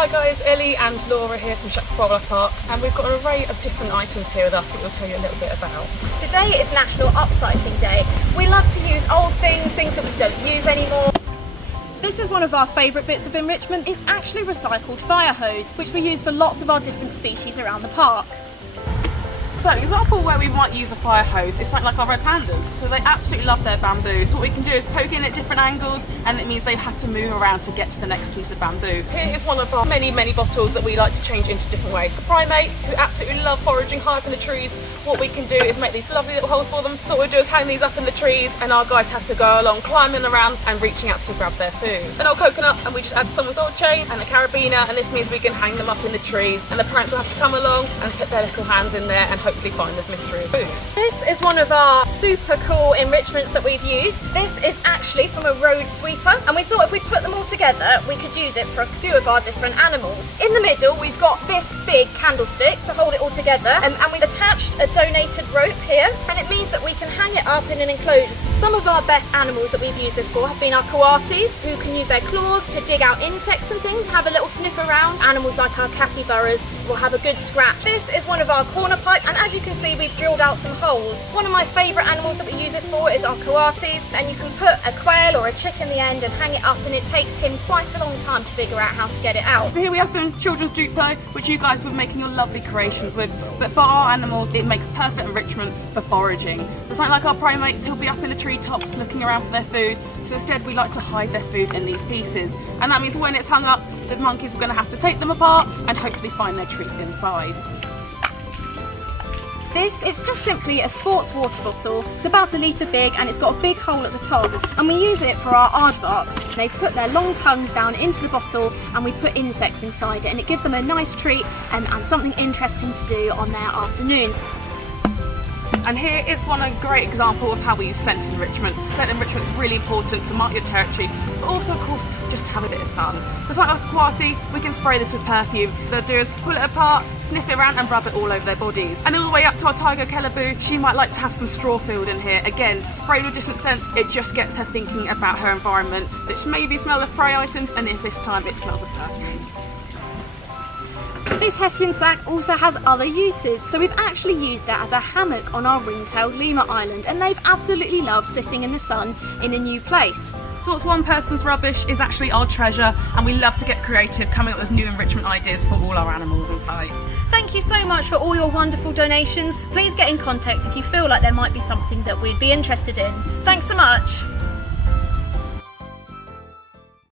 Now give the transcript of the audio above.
Hi guys, Ellie and Laura here from Wildlife Park, and we've got an array of different items here with us that we'll tell you a little bit about. Today is National Upcycling Day. We love to use old things that we don't use anymore. This is one of our favourite bits of enrichment. It's actually recycled fire hose, which we use for lots of our different species around the park. So an example where we might use a fire hose is something like our red pandas. So they absolutely love their bamboo. So what we can do is poke in at different angles, and it means they have to move around to get to the next piece of bamboo. Here is one of our many bottles that we like to change into different ways. The primate, who absolutely love foraging high up in the trees, what we can do is make these lovely little holes for them. So what we'll do is hang these up in the trees, and our guys have to go along climbing around and reaching out to grab their food. An old coconut, and we just add someone's old chain and a carabiner, and this means we can hang them up in the trees, and the parents will have to come along and put their little hands in there and hopefully find this mystery of food. This is one of our super cool enrichments that we've used. This is actually from a road sweeper, and we thought if we put them all together we could use it for a few of our different animals. In the middle we've got this big candlestick to hold it all together, and we've attached a donated rope here, and it means that we can hang it up in an enclosure. Some of our best animals that we've used this for have been our coatis, who can use their claws to dig out insects and things, have a little sniff around. Animals like our capybaras will have a good scratch. This is one of our corner pipes, and as you can see we've drilled out some holes. One of my favourite animals that we use this for is our coatis, and you can put a quail or a chick in the end and hang it up, and it takes him quite a long time to figure out how to get it out. So here we have some children's Duplo, which you guys were making your lovely creations with, but for our animals it makes perfect enrichment for foraging. So something like our primates, he'll be up in the treetops looking around for their food, so instead we like to hide their food in these pieces, and that means when it's hung up the monkeys are going to have to take them apart and hopefully find their treats inside. This is just simply a sports water bottle. It's about 1 litre big, and it's got a big hole at the top, and we use it for our aardvarks. They put their long tongues down into the bottle, and we put insects inside it, and it gives them a nice treat and something interesting to do on their afternoons. And here is a great example of how we use scent enrichment. Scent enrichment is really important to mark your territory, but also of course just to have a bit of fun. So if like a coati, we can spray this with perfume. They'll do is pull it apart, sniff it around and rub it all over their bodies. And all the way up to our tiger keleboo, she might like to have some straw filled in here. Again, sprayed with different scents, it just gets her thinking about her environment, which maybe smell of prey items, and if this time it smells of perfume. This hessian sack also has other uses, so we've actually used it as a hammock on our ring-tailed lemur island, and they've absolutely loved sitting in the sun in a new place. So what's one person's rubbish is actually our treasure, and we love to get creative, coming up with new enrichment ideas for all our animals on site. Thank you so much for all your wonderful donations. Please get in contact if you feel like there might be something that we'd be interested in. Thanks so much.